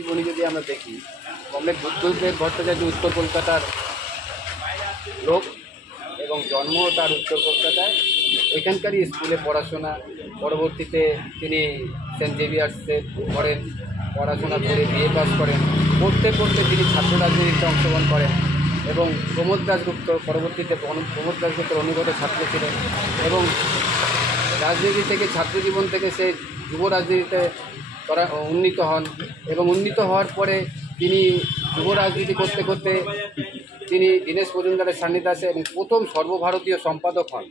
জীবনী যদি আমরা দেখি, কমরেড বুদ্ধদেব ভট্টাচার্য উত্তর কলকাতার লোক এবং জন্ম তার উত্তর কলকাতায়। এখানকারই স্কুলে পড়াশোনা, পরবর্তীতে তিনি সেন্ট জেভিয়ার্সে করেন, পড়াশোনা করে বিএ পাস করেন। পড়তে পড়তে তিনি ছাত্র রাজনীতিতে অংশগ্রহণ করেন এবং প্রমোদ দাশগুপ্ত, পরবর্তীতে প্রমোদ দাশগুপ্তের অনুগত ছাত্র ছিলেন এবং রাজনীতি থেকে, ছাত্রজীবন থেকে সে যুব রাজনীতিতে উন্নীত হন এবং উন্নীত হওয়ার পরে তিনি যুব রাজনীতি করতে করতে তিনি দীনেশ মজুমদারের সান্নিধ্যে আসে এবং প্রথম সর্বভারতীয় সম্পাদক হন,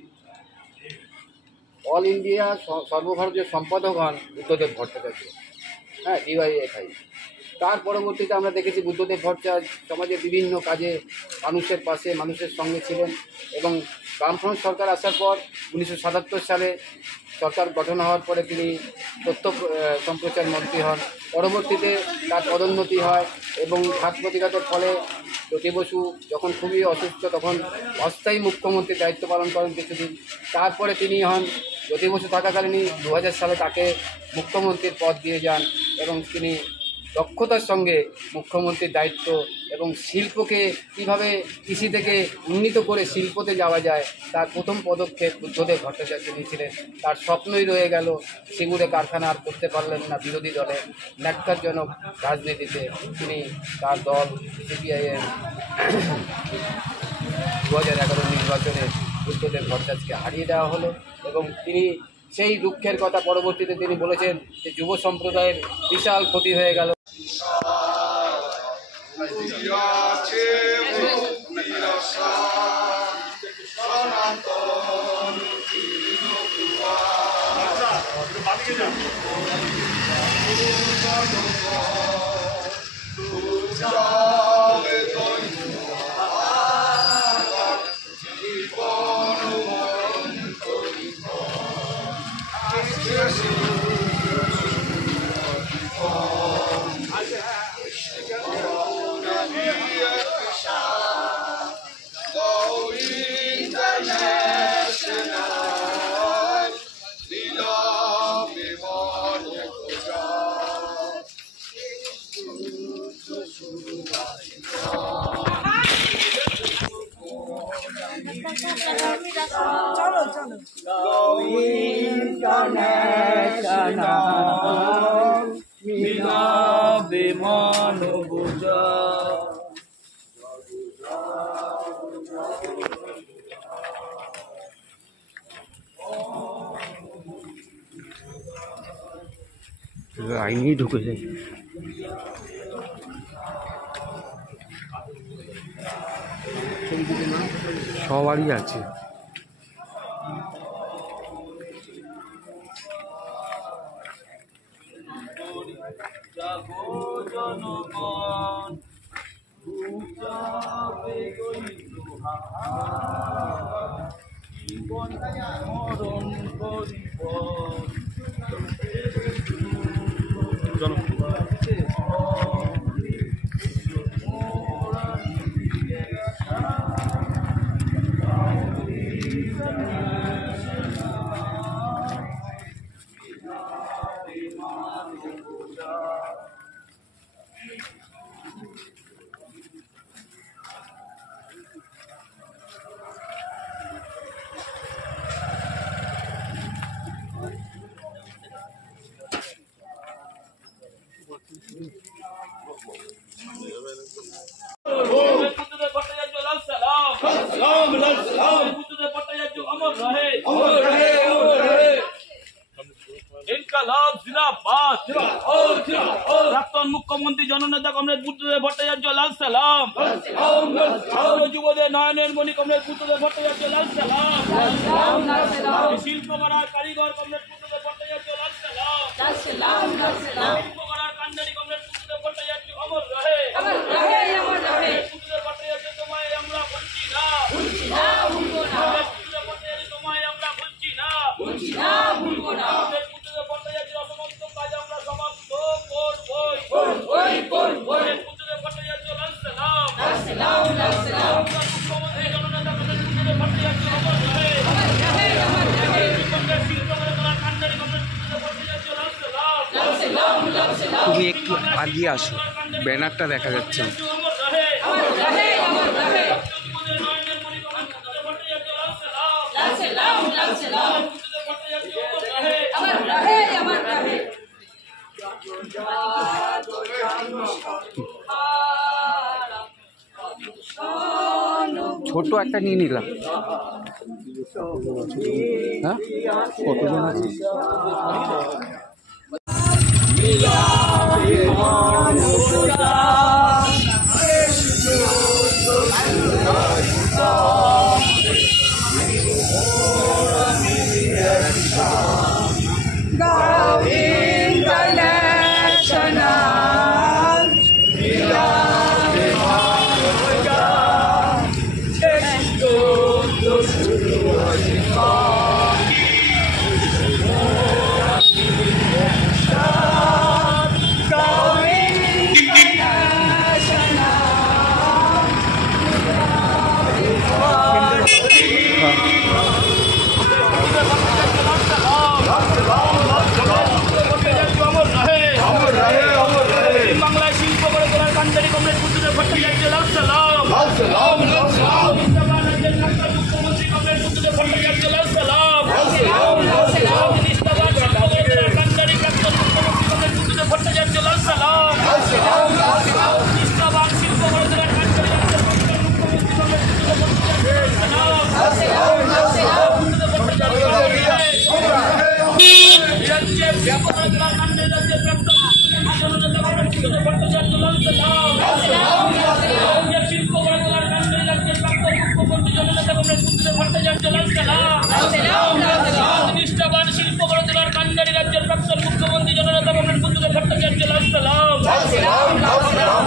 অল ইন্ডিয়া সর্বভারতীয় সম্পাদক হন বুদ্ধদেব ভট্টাচার্য, DYFI। তার পরবর্তীতে আমরা দেখেছি বুদ্ধদেব ভট্টাচার্য সমাজের বিভিন্ন কাজে মানুষের পাশে, মানুষের সঙ্গে ছিলেন এবং বামফ্রন্ট সরকার আসার পর 1977 সালে সরকার গঠন হওয়ার পরে তিনি তথ্য সম্প্রচার মন্ত্রী হন। পরবর্তীতে তার পদোন্নতি হয় এবং ঘাত প্রতিঘাতের ফলে জ্যোতি বসু যখন খুবই অসুস্থ তখন অস্থায়ী মুখ্যমন্ত্রীর দায়িত্ব পালন করেন কিছুদিন। তারপরে তিনি হন, জ্যোতি বসু থাকাকালীনই 2000 সালে তাকে মুখ্যমন্ত্রীর পদ দিয়ে যান এবং তিনি দক্ষতার সঙ্গে মুখ্যমন্ত্রীর দায়িত্ব এবং শিল্পকে কীভাবে কৃষি থেকে উন্নীত করে শিল্পতে যাওয়া যায় তার প্রথম পদক্ষেপ বুদ্ধদেব ভট্টাচার্য নিয়েছিলেন। তার স্বপ্নই রয়ে গেল, সিঙ্গুরে কারখানা আর করতে পারলেন না বিরোধী দলে, ন্যাক্কারজনক রাজনীতিতে তিনি তার দল CPIM 2011 নির্বাচনে বুদ্ধদেব ভট্টাচার্যকে হারিয়ে দেওয়া হলো এবং তিনি সেই দুঃখের কথা পরবর্তীতে তিনি বলেছেন যে যুব সম্প্রদায়ের বিশাল ক্ষতি হয়ে গেল। চলো বিমান বুঝা আইনি ঢুকেছে। সবারই আছে। জনগণ জীবন মরণ করিব প্রাক্তন মুখ্যমন্ত্রী জননেতা কমরেড বুদ্ধদেব ভট্টাচার্য লাল সালাম, যুবদের নয়নের মণি কমরেড বুদ্ধদেব ভট্টাচার্য লাল সালাম, শিল্পকলার কারিগর কমরেড বুদ্ধদেব ভট্টাচার্য লাল সালাম, শিল্পকলার কান্ডারি কমরেড বুদ্ধদেব ভট্টাচার্য অমর রহে। বুদ্ধদেব ভট্টাচার্য তোমায় আমরা ভুলছি না, বুদ্ধদেব ভট্টাচার্য তোমায় আমরা ভুলছি না। বুদ্ধদেব ভট্টাচার্যের অসমস্ত কাজ আমরা সমাপ্ত করবই। বুদ্ধদেব ভট্টাচার্য লাল সালাম, মুখ্যমন্ত্রী জননেতা কমরেড বুদ্ধদেব ভট্টাচার্য অমর রহে। শিল্পকলার কান্ডারি কমরেড বুদ্ধদেব ভট্টাচার্য লাল সালাম। তুমি একটু আগিয়ে আসো, ব্যানারটা দেখা যাচ্ছে না। ছোট একটা নিয়ে নিলাম। হ্যাঁ, কতজন আছে? বাংলায় শিল্প গড়ে তোলার কান্ডারি কমরেড বুদ্ধদেব ভট্টাচার্য লাল সালাম। মুখ্যমন্ত্রী কমরেড বুদ্ধদেব ভট্টাচার্য লাল সালাম। নিষ্ঠাবান শিল্প গড়ে তোলার কান্ডারি প্রাক্তন মুখ্যমন্ত্রী কমরেড বুদ্ধদেব ভট্টাচার্য লাল সালাম। নিষ্ঠাবান শিল্প গড়ে তোলার কান্ডারি প্রাক্তন মুখ্যমন্ত্রী কমরেড বুদ্ধদেব ভট্টাচার্য লাল নিষ্ঠাবান শিল্প গড়ে তোলার কান্ডারি রাজ্যের প্রাক্তন মুখ্যমন্ত্রী জননেতা কমরেড বুদ্ধদেব ভট্টাচার্য লাল সালাম।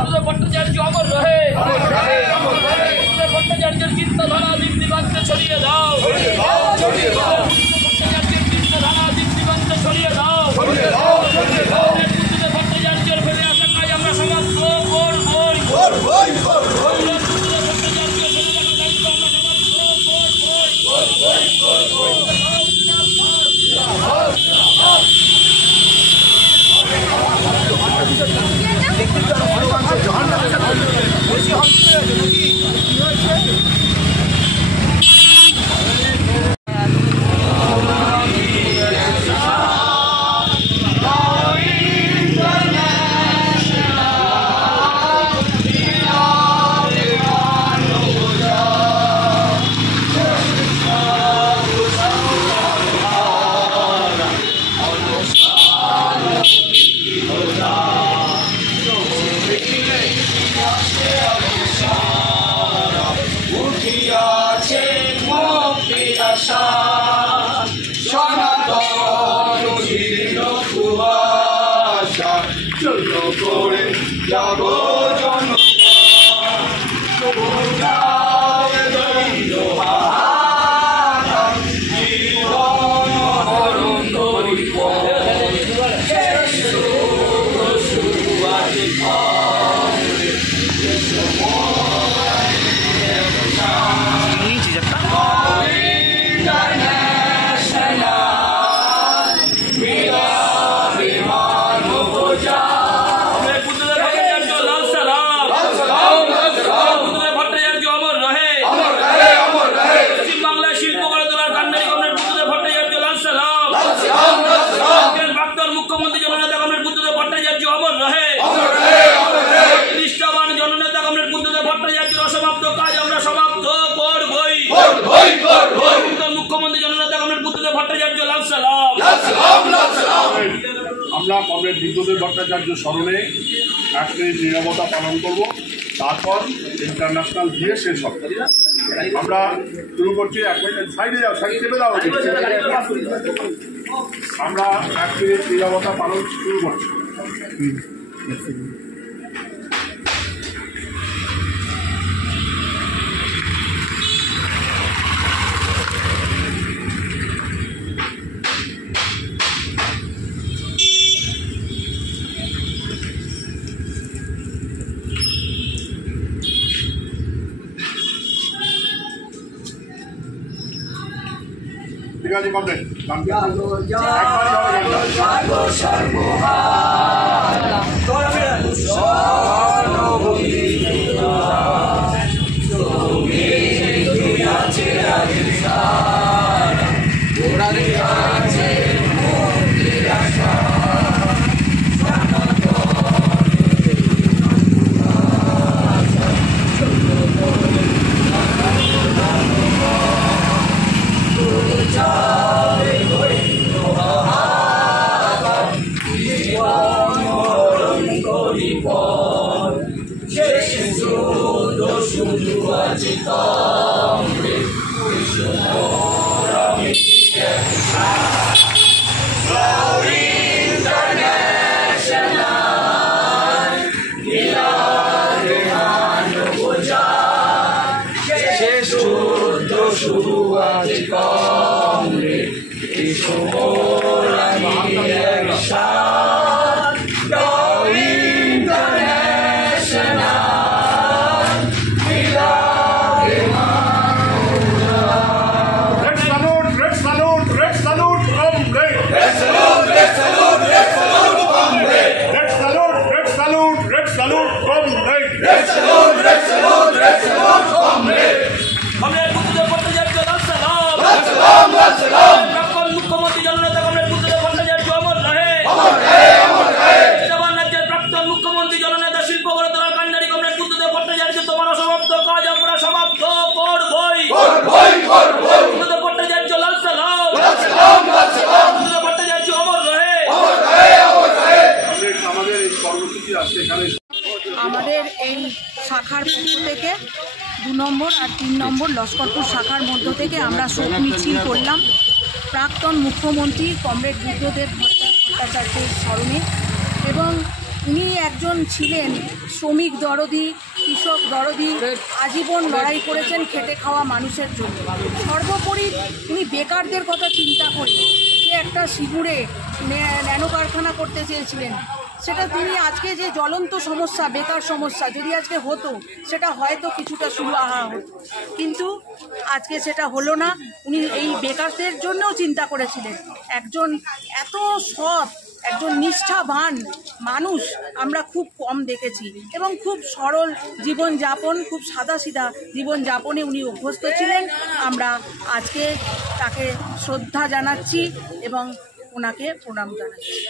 বুদ্ধদেব ভট্টাচার্য অমর রহে। বুদ্ধদেব ভট্টাচার্যের চিন্তাধারা দিক দিগন্তে ছড়িয়ে দাও। ভট্টাচার্যের চিন্তাধারা দিক দিগন্তে ছড়িয়ে দাও। বুদ্ধদেব ভট্টাচার্যের ফেলে আসা কাজ আমরা সমাপ্ত করবই। আমরা কমরেড বুদ্ধদেব ভট্টাচার্য স্মরণে 1 মিনিট নীরবতা পালন করব, তারপর ইন্টারন্যাশনাল দিয়ে শেষ হবে। আমরা শুরু করছি। 1 মিনিট সাইডে যাও, সাইডে চেপে দাও। আমরা 1 মিনিট নীরবতা পালন শুরু করছি। আছে কমপ্লেন গান শেষ যুদ্ধ শুরু আজ কমরেড এসো মোরা মিলে একসাথ গাও ইন্টারন্যাশনাল মিলাদে red salute red salute red salute comrade red salute red salute red salute comrade red salute red salute red salute comrade red salute red salute red salute comrade comrade Buddhadeb Bhattacharya লাল সালাম সালাম সালাম প্রাক্তন মুখ্যমন্ত্রী জননেতা কমরেড বুদ্ধদেব ভট্টাচার্য অমর রহে অমর রহে অমর রহে বর্তমান রাজ্যের প্রাক্তন মুখ্যমন্ত্রী জননেতা শিল্প গড়ে তোলার কান্ডারি কমরেড বুদ্ধদেব ভট্টাচার্য তোমার অসমাপ্ত কাজ আমরা সমাপ্ত করবই বুদ্ধদেব ভট্টাচার্য লাল সালাম বুদ্ধদেব ভট্টাচার্য অমর রহে আমাদের এই কর্মসূচি আজকে এখানে আমাদের এই শাখার পক্ষ থেকে 2 নম্বর আর 3 নম্বর লস্করপুর শাখার মধ্য থেকে আমরা শোক মিছিল করলাম প্রাক্তন মুখ্যমন্ত্রী কমরেড বুদ্ধদেব ভট্টাচার্যের স্মরণে। এবং উনি একজন ছিলেন শ্রমিক দরদি, কৃষক দরদি, আজীবন লড়াই করেছেন খেটে খাওয়া মানুষের জন্য। সর্বোপরি উনি বেকারদের কথা চিন্তা করে যে একটা সিঙ্গুরে ন্যানো কারখানা করতে চেয়েছিলেন, সেটা তিনি আজকে যে জ্বলন্ত সমস্যা বেকার সমস্যা যদি আজকে হতো সেটা হয়তো কিছুটা সুরাহা হতো, কিন্তু আজকে সেটা হলো না। উনি এই বেকারদের জন্যও চিন্তা করেছিলেন। একজন এত সৎ, একজন নিষ্ঠাবান মানুষ আমরা খুব কম দেখেছি এবং খুব সরল জীবনযাপন, খুব সাদাসিধা জীবনযাপনে উনি অভ্যস্ত ছিলেন। আমরা আজকে তাকে শ্রদ্ধা জানাচ্ছি এবং ওনাকে প্রণাম জানাচ্ছি।